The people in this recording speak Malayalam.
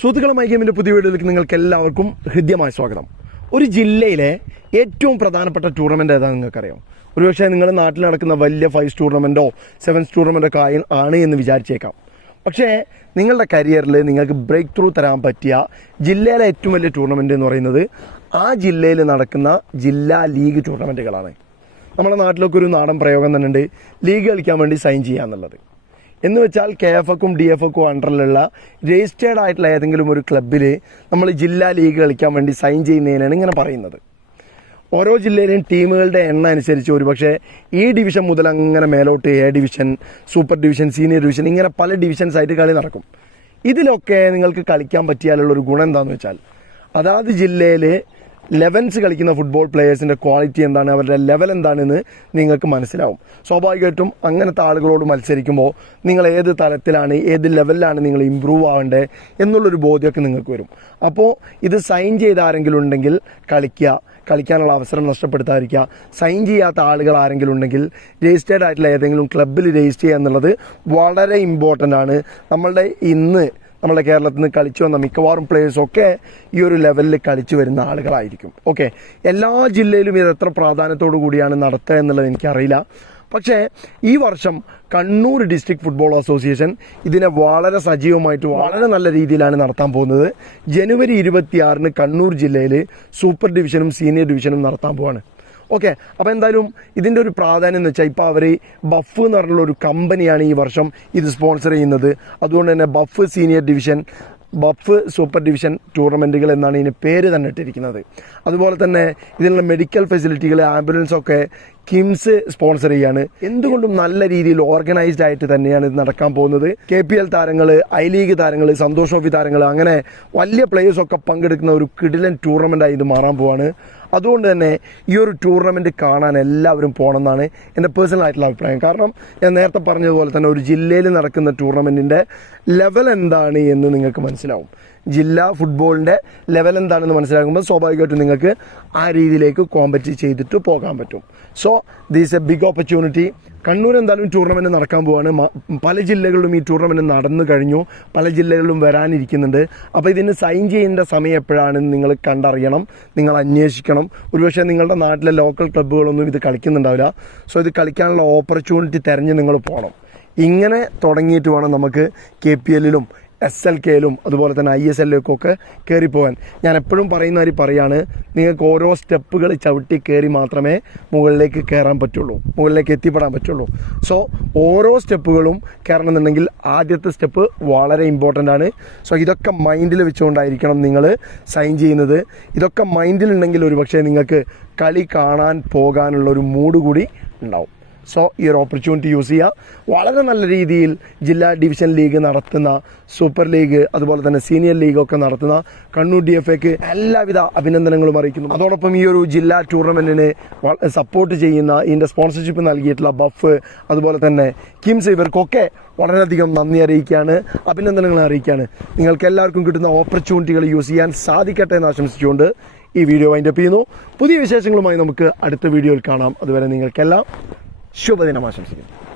സുഹൃത്തുക്കളെ മൈ ഗെയിമിന്റെ പുതിയ വീഡിയോയിലേക്ക് നിങ്ങൾക്ക് എല്ലാവർക്കും ഹൃദ്യമായ സ്വാഗതം. ഒരു ജില്ലയിലെ ഏറ്റവും പ്രധാനപ്പെട്ട ടൂർണമെന്റ് ഏതാണ് നിങ്ങൾക്കറിയാം ഒരുപക്ഷെ നിങ്ങളുടെ നാട്ടിൽ നടക്കുന്ന വലിയ ഫൈവ്സ് ടൂർണമെന്റോ സെവൻസ് ടൂർണമെന്റോ ഒക്കെ ആണ് എന്ന് വിചാരിച്ചേക്കാം. പക്ഷേ നിങ്ങളുടെ കരിയറിൽ നിങ്ങൾക്ക് ബ്രേക്ക് ത്രൂ തരാൻ പറ്റിയ ജില്ലയിലെ ഏറ്റവും വലിയ ടൂർണമെന്റ് എന്ന് പറയുന്നത് ആ ജില്ലയിൽ നടക്കുന്ന ജില്ലാ ലീഗ് ടൂർണമെന്റുകളാണ് നമ്മുടെ നാട്ടിലൊക്കെ ഒരു നാടൻ പ്രയോഗം തന്നെ ഉണ്ട്. ലീഗ് കളിക്കാൻ വേണ്ടി സൈൻ ചെയ്യാന്നുള്ളത് എന്ന് വെച്ചാൽ കെ എഫ് എക്കും ഡി എഫ് എക്കും അണ്ടറിലുള്ള രജിസ്റ്റേർഡ് ആയിട്ടുള്ള ഏതെങ്കിലും ഒരു ക്ലബ്ബിൽ നമ്മൾ ജില്ലാ ലീഗ് കളിക്കാൻ വേണ്ടി സൈൻ ചെയ്യുന്നതിനാണ് ഇങ്ങനെ പറയുന്നത്. ഓരോ ജില്ലയിലെയും ടീമുകളുടെ എണ്ണം അനുസരിച്ച് ഒരുപക്ഷെ ഈ ഡിവിഷൻ മുതൽ അങ്ങനെ മേലോട്ട് A division super division senior division ഇങ്ങനെ പല ഡിവിഷൻസ് ആയിട്ട് കളി നടക്കും. ഇതിലൊക്കെ നിങ്ങൾക്ക് കളിക്കാൻ പറ്റിയാലുള്ള ഒരു ഗുണം എന്താണെന്ന് വെച്ചാൽ അതാത് ജില്ലയിൽ ലെവൻസ് കളിക്കുന്ന ഫുട്ബോൾ പ്ലെയേഴ്സിന്റെ ക്വാളിറ്റി എന്താണ്? അവരുടെ ലെവൽ എന്താണെന്ന് നിങ്ങൾക്ക് മനസ്സിലാവും. സ്വാഭാവികമായിട്ടും അങ്ങനത്തെ ആളുകളോട് മത്സരിക്കുമ്പോൾ നിങ്ങൾ ഏത് തലത്തിലാണ് ഏത് ലെവലിലാണ് നിങ്ങൾ ഇമ്പ്രൂവ് ആവേണ്ടത് എന്നുള്ളൊരു ബോധ്യമൊക്കെ നിങ്ങൾക്ക് വരും. അപ്പോൾ ഇത് സൈൻ ചെയ്ത ആരെങ്കിലും ഉണ്ടെങ്കിൽ കളിക്കുക. കളിക്കാനുള്ള അവസരം നഷ്ടപ്പെടുത്താതിരിക്കുക. സൈൻ ചെയ്യാത്ത ആളുകൾ ആരെങ്കിലും ഉണ്ടെങ്കിൽ രജിസ്റ്റേർഡ് ആയിട്ടുള്ള ഏതെങ്കിലും ക്ലബ്ബിൽ രജിസ്റ്റർ ചെയ്യുക എന്നുള്ളത് വളരെ ഇമ്പോർട്ടന്റ് ആണ്. നമ്മളുടെ ഇന്ന് നമ്മുടെ കേരളത്തിൽ നിന്ന് കളിച്ചു വന്ന മിക്കവാറും പ്ലേയേഴ്സൊക്കെ ഈ ഒരു ലെവലിൽ കളിച്ചു വരുന്ന ആളുകളായിരിക്കും. ഓക്കെ എല്ലാ ജില്ലയിലും ഇത് എത്ര പ്രാധാന്യത്തോടു കൂടിയാണ് നടത്തുക എന്നുള്ളത് എനിക്കറിയില്ല. പക്ഷേ ഈ വർഷം കണ്ണൂർ ഡിസ്ട്രിക്ട് ഫുട്ബോൾ അസോസിയേഷൻ ഇതിനെ വളരെ സജീവമായിട്ട് വളരെ നല്ല രീതിയിലാണ് നടത്താൻ പോകുന്നത്. ജനുവരി ഇരുപത്തിയാറിന് കണ്ണൂർ ജില്ലയിൽ സൂപ്പർ ഡിവിഷനും സീനിയർ ഡിവിഷനും നടത്താൻ പോവാണ്. ഓക്കെ അപ്പോൾ എന്തായാലും ഇതിന്റെ ഒരു പ്രാധാന്യം എന്ന് വെച്ചാൽ ഇപ്പോൾ അവർ ബഫ് എന്ന് പറഞ്ഞുള്ള ഒരു കമ്പനിയാണ് ഈ വർഷം ഇത് സ്പോൺസർ ചെയ്യുന്നത്. അതുകൊണ്ട് തന്നെ buff senior division buff super division ടൂർണമെന്റുകൾ എന്നാണ് ഇതിന് പേര് തന്നെ ഇട്ടിരിക്കുന്നത്. അതുപോലെ തന്നെ ഇതിനുള്ള മെഡിക്കൽ ഫെസിലിറ്റികൾ ആംബുലൻസ് ഒക്കെ കിംസ് സ്പോൺസർ ചെയ്യാണ്. എന്തുകൊണ്ടും നല്ല രീതിയിൽ ഓർഗനൈസ്ഡ് ആയിട്ട് തന്നെയാണ് ഇത് നടക്കാൻ പോകുന്നത്. കെ പി എൽ താരങ്ങൾ ഐ ലീഗ് താരങ്ങൾ സന്തോഷ് ട്രോഫി താരങ്ങൾ അങ്ങനെ വലിയ പ്ലേയേഴ്സ് ഒക്കെ പങ്കെടുക്കുന്ന ഒരു കിടിലൻ ടൂർണമെന്റായി ഇത് മാറാൻ പോവാണ്. അതുകൊണ്ട് തന്നെ ഈ ഒരു ടൂർണമെന്റ് കാണാൻ എല്ലാവരും പോകണമെന്നാണ് എന്റെ പേഴ്സണൽ ആയിട്ടുള്ള അഭിപ്രായം. കാരണം ഞാൻ നേരത്തെ പറഞ്ഞതുപോലെ തന്നെ ഒരു ജില്ലയിൽ നടക്കുന്ന ടൂർണമെന്റിന്റെ ലെവൽ എന്താണ് എന്ന് നിങ്ങൾക്ക് മനസ്സിലാവും. ജില്ലാ ഫുട്ബോളിന്റെ ലെവൽ എന്താണെന്ന് മനസ്സിലാക്കുമ്പോൾ സ്വാഭാവികമായിട്ടും നിങ്ങൾക്ക് ആ രീതിയിലേക്ക് കോമ്പറ്റ് ചെയ്തിട്ട് പോകാൻ പറ്റും. So these a big opportunity Kannur എന്തായാലും ടൂർണമെന്റ് നടക്കാൻ പോവാണ്. പല ജില്ലകളിലും ഈ ടൂർണമെന്റ് നടന്നു കഴിഞ്ഞു. പല ജില്ലകളിലും വരാനിരിക്കുന്നുണ്ട്. അപ്പോൾ ഇതിന് സൈൻ ചെയ്യേണ്ട സമയം എപ്പോഴാണെന്ന് നിങ്ങൾ കണ്ടറിയണം. നിങ്ങൾ അന്വേഷിക്കണം. ഒരുപക്ഷെ നിങ്ങളുടെ നാട്ടിലെ ലോക്കൽ ക്ലബ്ബുകളൊന്നും ഇത് കളിക്കുന്നുണ്ടാവില്ല. സോ ഇത് കളിക്കാനുള്ള ഓപ്പർച്യൂണിറ്റി തിരഞ്ഞ് നിങ്ങൾ പോകണം ഇങ്ങനെ തുടങ്ങിയിട്ട് വേണം നമുക്ക് കെ പി എല്ലിലും എസ് എൽ കെയിലും അതുപോലെ തന്നെ ഐ എസ് എല്ലിലേക്കും ഒക്കെ കയറിപ്പോകാൻ ഞാൻ എപ്പോഴും പറയുന്ന കാര്യം പറയാണ് നിങ്ങൾക്ക് ഓരോ സ്റ്റെപ്പുകൾ ചവിട്ടി കയറി മാത്രമേ മുകളിലേക്ക് കയറാൻ പറ്റുള്ളൂ മുകളിലേക്ക് എത്തിപ്പെടാൻ പറ്റുള്ളൂ. സോ ഓരോ സ്റ്റെപ്പുകളും കയറണമെന്നുണ്ടെങ്കിൽ ആദ്യത്തെ സ്റ്റെപ്പ് വളരെ ഇമ്പോർട്ടന്റ് ആണ്. സോ ഇതൊക്കെ മൈൻഡിൽ വെച്ചുകൊണ്ടായിരിക്കണം നിങ്ങൾ സൈൻ ചെയ്യുന്നത്. ഇതൊക്കെ മൈൻഡിലുണ്ടെങ്കിൽ ഒരുപക്ഷെ നിങ്ങൾക്ക് കളി കാണാൻ പോകാനുള്ള ഒരു മൂഡ് കൂടി ഉണ്ടാവും. സോ ഈ ഒരു ഓപ്പർച്യൂണിറ്റി യൂസ് ചെയ്യുക വളരെ നല്ല രീതിയിൽ ജില്ലാ ഡിവിഷൻ ലീഗ് നടത്തുന്ന സൂപ്പർ ലീഗ് അതുപോലെ തന്നെ സീനിയർ ലീഗ് ഒക്കെ നടത്തുന്ന കണ്ണൂർ ഡി എഫ് എക്ക് എല്ലാവിധ അഭിനന്ദനങ്ങളും അറിയിക്കുന്നു. അതോടൊപ്പം ഈ ഒരു ജില്ലാ ടൂർണമെന്റിനെ സപ്പോർട്ട് ചെയ്യുന്ന ഇതിന്റെ സ്പോൺസർഷിപ്പ് നൽകിയിട്ടുള്ള ബഫ് അതുപോലെ തന്നെ കിംസ് ഇവർക്കൊക്കെ വളരെയധികം നന്ദി അറിയിക്കുകയാണ് അഭിനന്ദനങ്ങൾ അറിയിക്കുകയാണ്. നിങ്ങൾക്ക് എല്ലാവർക്കും കിട്ടുന്ന ഓപ്പർച്യൂണിറ്റികൾ യൂസ് ചെയ്യാൻ സാധിക്കട്ടെ എന്ന് ആശംസിച്ചുകൊണ്ട് ഈ വീഡിയോ വൈൻഡപ്പ് ചെയ്യുന്നു. പുതിയ വിശേഷങ്ങളുമായി നമുക്ക് അടുത്ത വീഡിയോയിൽ കാണാം. അതുവരെ നിങ്ങൾക്കെല്ലാം show de name of